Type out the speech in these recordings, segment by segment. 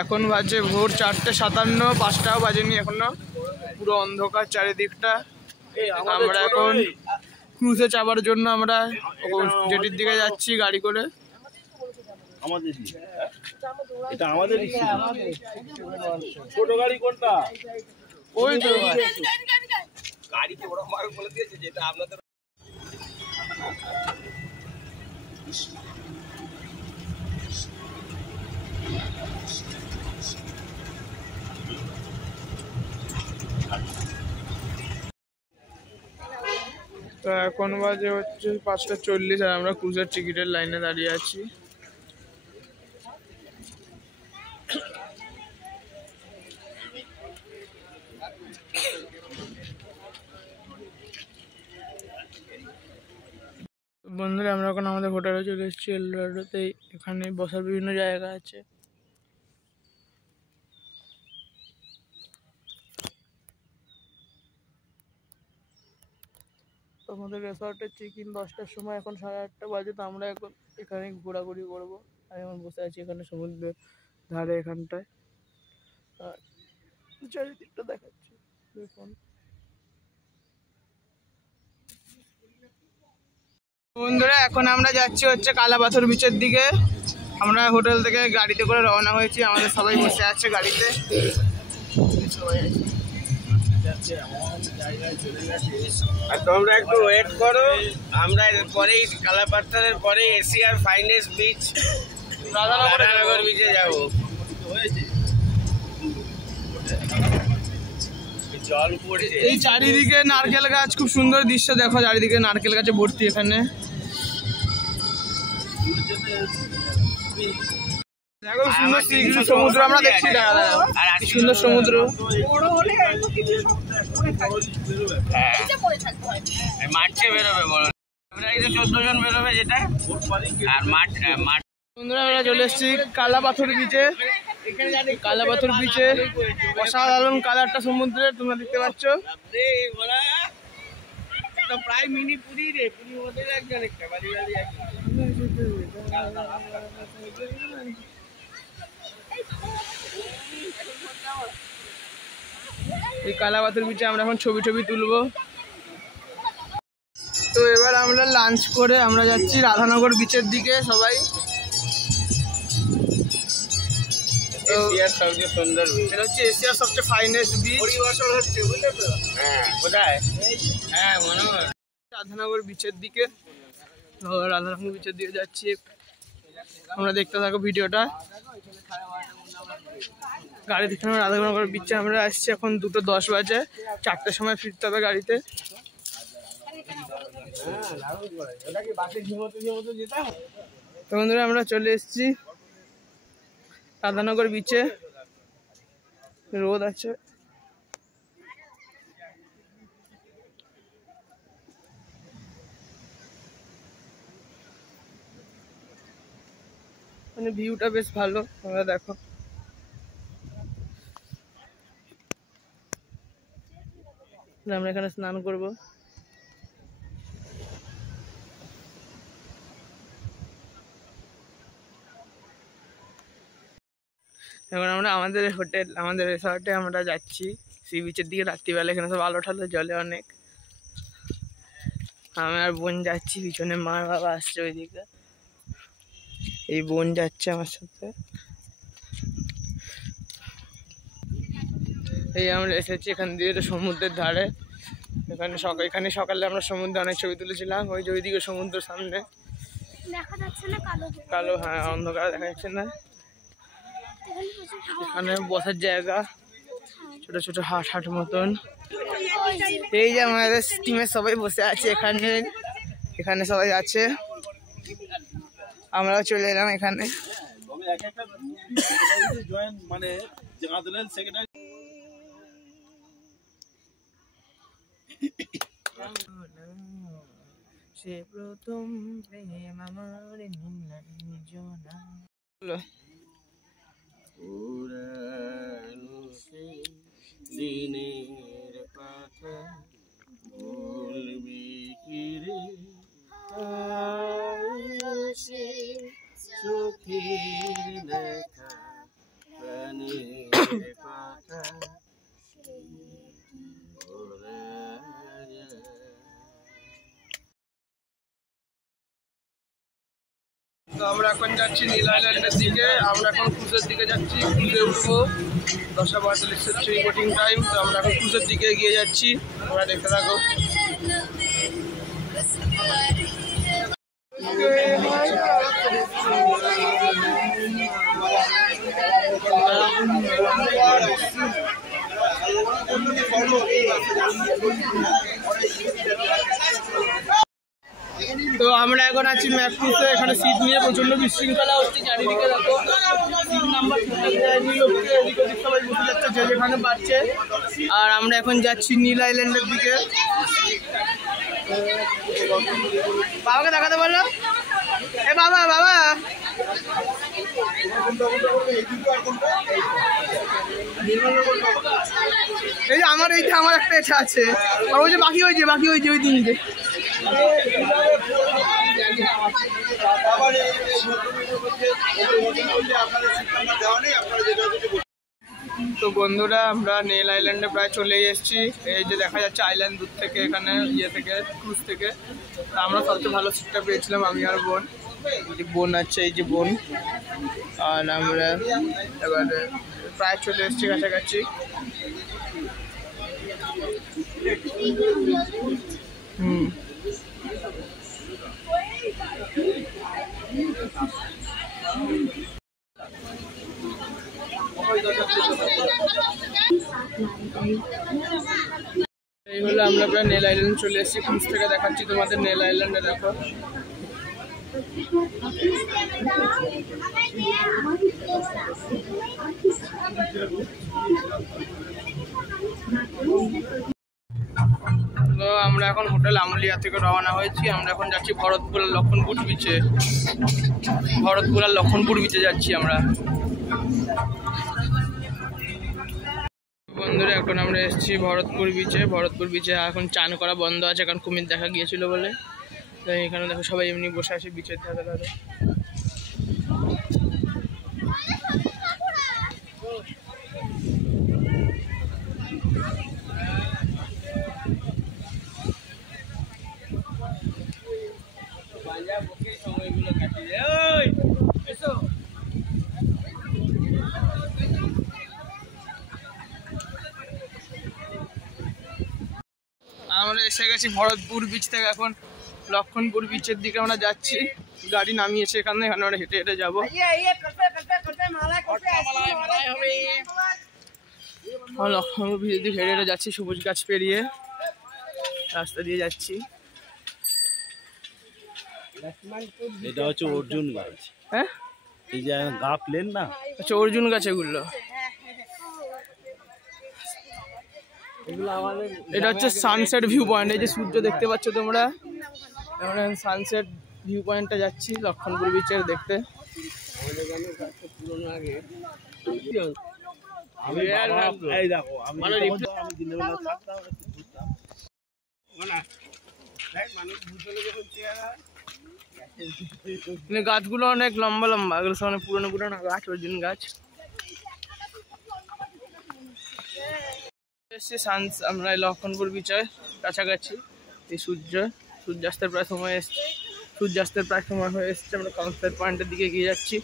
এখন বাজে ভোর 4:57, 5টাও বাজেনি এখনো, পুরো অন্ধকার চারিদিকটা। আমরা এখন ক্রুজে চাপার জন্য আমরা জেটির দিকে যাচ্ছি গাড়ি করে। ছোট গাড়ি কোনটা? ওই তো গাড়িতে ওরা মার বলে দিয়েছে যেটা আপনাদের। তো এখন বাজে হচ্ছে 5:40 আর আমরা ক্রুজের টিকিটের লাইনে দাঁড়িয়ে আছি। বন্ধুরা আমরা এখন আমাদের হোটেলে চলে এসেছি এলডোরাডোতে। এখানে বসার বিভিন্ন জায়গা আছে। আমাদের রিসর্টের চেক ইন 10টার সময়, এখন 8:30 বাজে। তো আমরা এখন এখানে ঘোরাঘুরি করবো। আমি এখন বসে আছি এখানে সমুদ্রের ধারে এখানটায়, আর চারিদিকটা দেখাচ্ছি দেখুন। বন্ধুরা এখন আমরা যাচ্ছি হচ্ছে কালাপাথর বিচের দিকে। আমরা হোটেল থেকে গাড়িতে করে রওনা হয়েছি, আমাদের সবাই বসে আছে গাড়িতে। আর তোমরা একটু ওয়েট করো, আমরা পরেই কালাপাথরের পরে এশিয়ার ফাইনেস্ট বিচ রাধানগর বিচে যাবো। জল পড়ছে, এই চারিদিকে নারকেল গাছ, খুব সুন্দর দৃশ্য দেখো, চারিদিকে নারকেল গাছে ভর্তি। এখানে দেখো সুন্দর সমুদ্র আমরা দেখছি, সুন্দর সমুদ্র। মাঠে বেরোবে বলো, 14 জন বেরোবে যেটা। আর মাঠ বন্ধুরা আমরা চলে এসেছি কালাপাথর বিচে। কালাপাথর বিচে অসাধারণ কালারটা সমুদ্রের তোমরা দেখতে পাচ্ছ। প্রায় মিনি পুরী রে, পুরীর মধ্যে একজন একটা বাড়ি বাড়ি এই কালাপাথর বিচে আমরা এখন ছবি তুলবো। তো এবার আমরা লাঞ্চ করে আমরা যাচ্ছি রাধানগর বিচের দিকে সবাই। এশিয়ার সবচেয়ে সুন্দর বিচ, এটা হচ্ছে এশিয়ার সবচেয়ে ফাইনেস্ট বিচ। পরিবেশন হচ্ছে বুঝলে তো? হ্যাঁ, কোথায়? হ্যাঁ মনে হয় রাধানগর বিচের দিকে। রাধানগর বিচের দিকে যাচ্ছি আমরা, দেখতে থাকো ভিডিওটা। গাড়ি থেকে রাধানগর বিচে আমরা আসছি, এখন 2:10 বাজে। 4টার সময় ফিরতে হবে গাড়িতে। তো বন্ধুরা আমরা চলে এসেছি রাধানগর বিচে। রোদ আছে, মানে ভিউটা বেশ ভালো, তোমরা দেখো। আমরা এখানে স্নান করব। এখন আমরা আমাদের রিসর্টে আমরা যাচ্ছি সি বিচের দিকে রাত্রিবেলা। এখানে সব আলো ঠালো জলে অনেক। আমি আর বোন যাচ্ছি, পিছনে মা বাবা আসছে ওইদিকে। এই বোন যাচ্ছে আমার সাথে। এই আমরা এসেছি এখান দিয়ে সমুদ্রের ধারে। এখানে সকালে আমরা সমুদ্রে অনেক ছবি তুলেছিলাম। ওই যে ওইদিকে সমুদ্রের সামনে দেখা যাচ্ছে না, কালো, হ্যাঁ অন্ধকার দেখা যাচ্ছে না। এখানে বসার জায়গা, ছোট ছোট হাট মতন। এই যে আমাদের টিমের সবাই বসে আছে এখানে সবাই আছে। আমরাও চলে এলাম এখানে। সে প্রথম প্রেম আমার দিনের কথা বলবি কি রে, চোখের দেখা তো আমরা এখন যাচ্ছি নীল আইল্যান্ডের দিকে। আমরা এখন ক্রুজের দিকে যাচ্ছি, ক্রুজে উঠবো। 10:45 হচ্ছে বোটিং টাইম। তো আমরা এখন ক্রুজের দিকে এগিয়ে যাচ্ছি, তোমরা দেখতে থাকো। তো আমরা এখন আছি ম্যাকক্রুজে। এখানে সিট নিয়ে প্রচন্ড বিশৃঙ্খলা হচ্ছে চারিদিকে। দেখো সিট নাম্বার এদিক ওদিক সবাই বসে যাচ্ছে যে যেখানে পাচ্ছে। আর আমরা এখন যাচ্ছি নীল আইল্যান্ডের দিকে। বাবাকে দেখাতে পারলো? এ বাবা বাবা, এই যে আমার এইটা আমার একটা এটা আছে, আর ওই যে বাকি হয়েছে ওই দিনকে। তো বন্ধুরা আমরা নীল আইল্যান্ডে প্রায় চলে এসেছি। এই যে দেখা যাচ্ছে আইল্যান্ড দূর থেকে, এখানে থেকে ক্রুজ থেকে। তা আমরা সবচেয়ে ভালো সিটটা পেয়েছিলাম, আমি আর বোন। বোন আছে, এই যে বোন। আর আমরা এবারে প্রায় চলে এসেছি কাছাকাছি। এই হলো আমরা প্রায় নীল আইল্যান্ড চলে এসেছি। ক্রুজ থেকে দেখাচ্ছি তোমাদের নীল আইল্যান্ডে। দেখো তো আমরা এখন হোটেল আমলিয়া থেকে রওনা হয়েছি। আমরা এখন যাচ্ছি ভরতপুর লক্ষণপুর বিচে। ভরতপুর আর লক্ষণপুর বিচে যাচ্ছি আমরা। বন্ধুরা এখন আমরা এসেছি ভরতপুর বিচে। ভরতপুর বিচে এখন চান করা বন্ধ আছে, কারণ কুমির দেখা গিয়েছিল বলে। তো এখানে দেখো সবাই এমনি বসে আছে বিচের ধারে ধারে। আমরা এসে গেছি ভরতপুর বিচ থেকে। এখন লক্ষণপুর বিচের দিকে আমরা যাচ্ছি। গাড়ি নামিয়েছে এখানে আমরা হেঁটে হেঁটে যাবো। লক্ষণপুর বিচের দিকে হেঁটে হেঁটে যাচ্ছি, সবুজ গাছ পেরিয়ে রাস্তা দিয়ে যাচ্ছি। এটা হচ্ছে অর্জুন গাছ। হ্যাঁ, এই যে গা প্লেন না, আচ্ছা অর্জুন গাছ এগুলো। এটা হচ্ছে সানসেট ভিউ পয়েন্ট। এই যে সূর্য দেখতে পাচ্ছ তোমরা, আমরা সানসেট ভিউ পয়েন্টে যাচ্ছি লক্ষণপুর বিচের দেখতে। গাছগুলো অনেক লম্বা লম্বা, এগুলো সব অনেক পুরোনো পুরোনো গাছ, অর্জুন গাছ। আমরা লক্ষণপুর বিচের কাছাকাছি। এই সূর্যাস্তের প্রায় সময় এসছে, সূর্যাস্তের প্রায় সময় হয়ে এসছে। আমরা সানসেট পয়েন্টের দিকে এগিয়ে যাচ্ছি।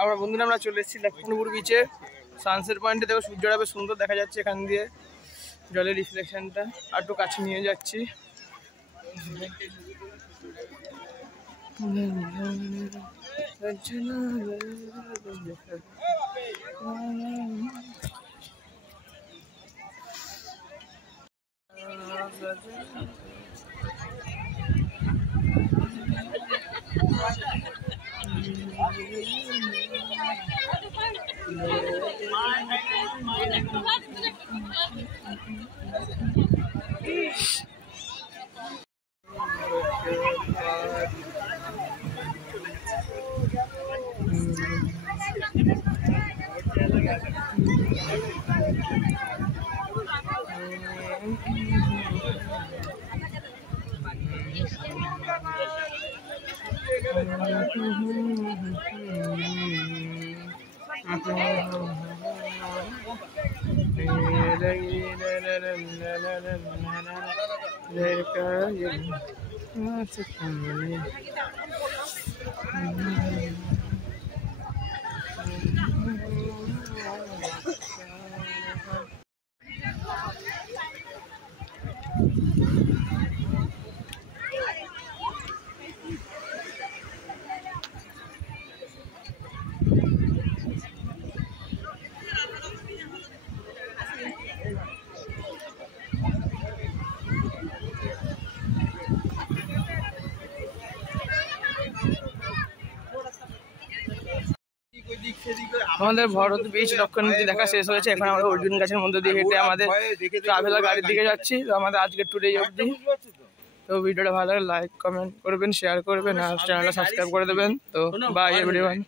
আমরা বন্ধুরা আমরা চলে এসেছি লক্ষণপুর বিচে। সানসেট পয়েন্টে দেখো সূর্যটা বেশ সুন্দর দেখা যাচ্ছে এখান দিয়ে, জলের রিফ্লেকশনটা। আর একটু কাছে নিয়ে যাচ্ছি। আমাদের ভরত বিচ লক্ষণীতি দেখা শেষ হয়েছে। এখন আমরা অর্জুন গাছের মধ্যে দিয়ে হেঁটে আমাদের ট্রাভেলার গাড়ির দিকে যাচ্ছি। তো আমাদের আজকের ট্যুরে অবধি। তো ভিডিওটা ভালো লাগে লাইক কমেন্ট করবেন, শেয়ার করবেন আর চ্যানেলটা সাবস্ক্রাইব করে দেবেন। তো বাই এভরিওয়ান।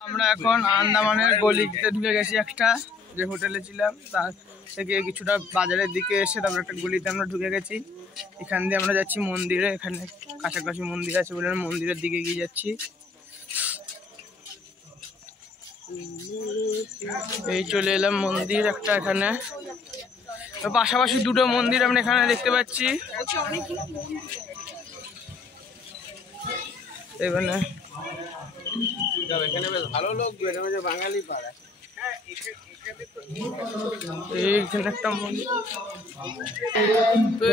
আমরা এখন আন্দামানের গলিতে ঢুকে গেছি, একটা যে হোটেলে ছিলাম তার থেকে কিছুটা বাজারের দিকে এসে তারপর একটা গলিতে আমরা ঢুকে গেছি। এখান দিয়ে আমরা যাচ্ছি মন্দিরে। এখানে কাছাকাছি মন্দির আছে বলে মন্দিরের দিকে এগিয়ে যাচ্ছি। এই চলে এলাম মন্দির একটা, এখানে পাশাপাশি দুটো মন্দির আমরা এখানে দেখতে পাচ্ছি। এখানে বেশ ভালো লোক, বাঙালি পাড়া। এইখানে একটা মন্দির। তো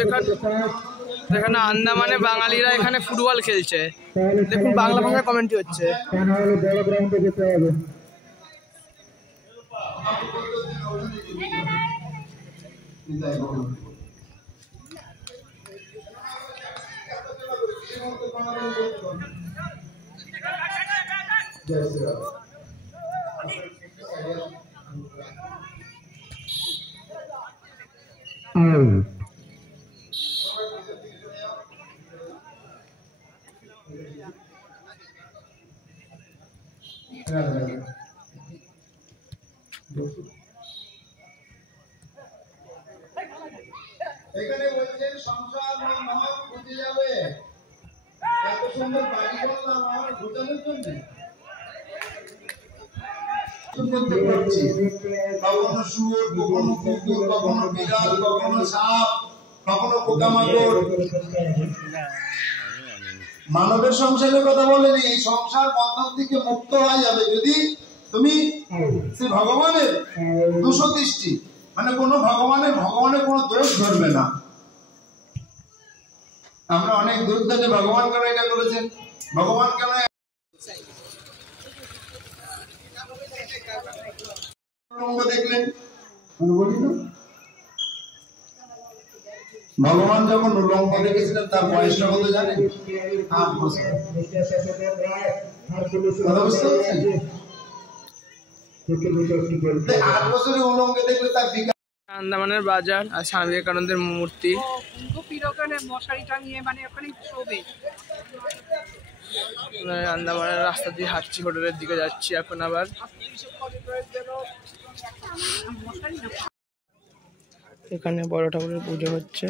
এখানে আন্দামানে বাঙালিরা এখানে ফুটবল খেলছে। দেখুন বাংলা ভাষায় কমেন্টই হচ্ছে। এখানে বলছেন সংসার মহৎ বুঝে যাবে, এত সুন্দর বাড়ি করলাম আমার বোঝানোর জন্য। কখনো শুয়োর, কখনো কুকুর, কখনো বিড়াল, কখনো সাপ, কখনো পোকামাকড়। মানবের সংসারের কথা বলেনি, এই সংসার বন্ধন থেকে মুক্ত হয়ে যাবে যদি তুমি সে ভগবানের দোষদৃষ্টি, মানে কোনো ভগবানের কোনো দোষ ধরবে না। আমরা অনেক দূর থেকে ভগবান কেন এটা করেছেন, ভগবান কেন দেখলেন বলি না, ভগবান যখন উলঙ্গ দেখেছিলেন তার বয়সটা কত জানেন? 8 বছর। বুঝতে পারছেন? 8 বছরে উলঙ্গ দেখলে তার বিকাশ। আন্দামানের বাজার আর স্বামী বিবেকানন্দের মূর্তি। আন্দামানের রাস্তা দিয়ে হাঁটছি, হোটেলের দিকে যাচ্ছি এখন আবার। এখানে বড় ঠাকুরের পুজো হচ্ছে।